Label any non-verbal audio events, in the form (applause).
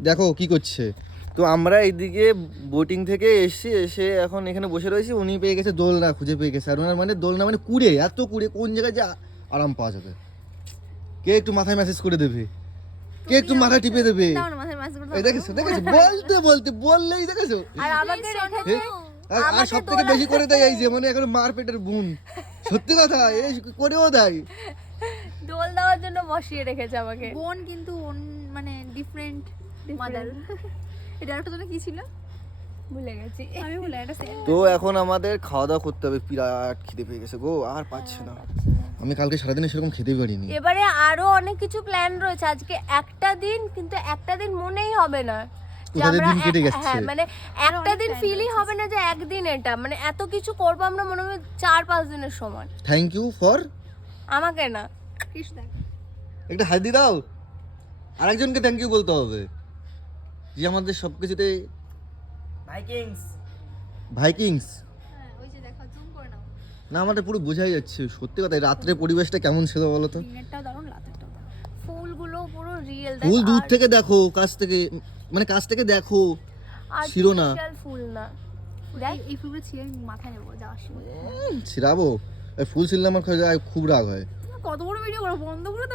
দেখো কি করছে। তো আমরা এইদিকে বোটিং থেকে এসছি এসে এখন এখানে বসে রয়েছি। উনি পেয়ে গেছে দোলনা খুঁজে পেয়ে গেছে। আর ওনার মানে দোলনা মানে কুড়ে এত কুড়ে কোন জায়গায় যে আরাম পাওয়া যাবে? কে একটু মাথায় মেসেজ করে দেবে? কে একটু মাথায় টিপে দেবে? এই দেখেছ দেখেছ? বলতে বলতে বললেই দেখেছ? আর সব থেকে বেশি করে দেয় এই যে (laughs) মানে এখন মারপেটের বুন। সত্যি কথা এই করেও দেয়। দোল দেওয়ার জন্য বসিয়ে রেখেছে আমাকে। বোন কিন্তু মানে ডিফারেন্ট মাদার (laughs) এটা একটা তোর কি ছিল? ভুলে গেছি। আমি বলে এটা (laughs) তো এখন আমাদের খাওয়া দাওয়া করতে হবে। বিরাট খিদে পেয়ে গেছে গো আর পাচ্ছি না। আমি কালকে সারাদিনে সেরকম খেতে পারিনি। এবারে আরও অনেক কিছু প্ল্যান রয়েছে। আজকে একটা দিন কিন্তু একটা দিন মনেই হবে না। হ্যাঁ মানে একটা দিন ফিলই হবে না যে একদিন এটা। মানে এত কিছু করব আমরা মনে হয় চার পাঁচ দিনের সমান থ্যাংক ইউ ফর আমাকে না। কৃষ দেখ একটা হাত দিয়ে দাও। আরেকজনকে থ্যাংক ইউ বলতে হবে। যে আমাদের সব কিছুতে ভাইকিংস। ভাইকিংস? হ্যাঁ ওই যে দেখো জুম করে নাও। না আমাদের পুরো বোঝাই যাচ্ছে সত্যি কথা এই রাত্রে পরিবেশটা কেমন ছিল বলো তো? ফুলগুলো পুরো রিয়েল ফুল দূর থেকে দেখো কাছ থেকে মানে কাছ থেকে দেখো ছিল না। ফুল না। দেখ। এই ফুলগুলো ছিঁড়ে আমি মাথায় নেব যাওয়ার সময়। ছিড়াবো। ফুল ছিললে আমার খুব রাগ হয় কত বড় ভিডিও করো বন্ধ করে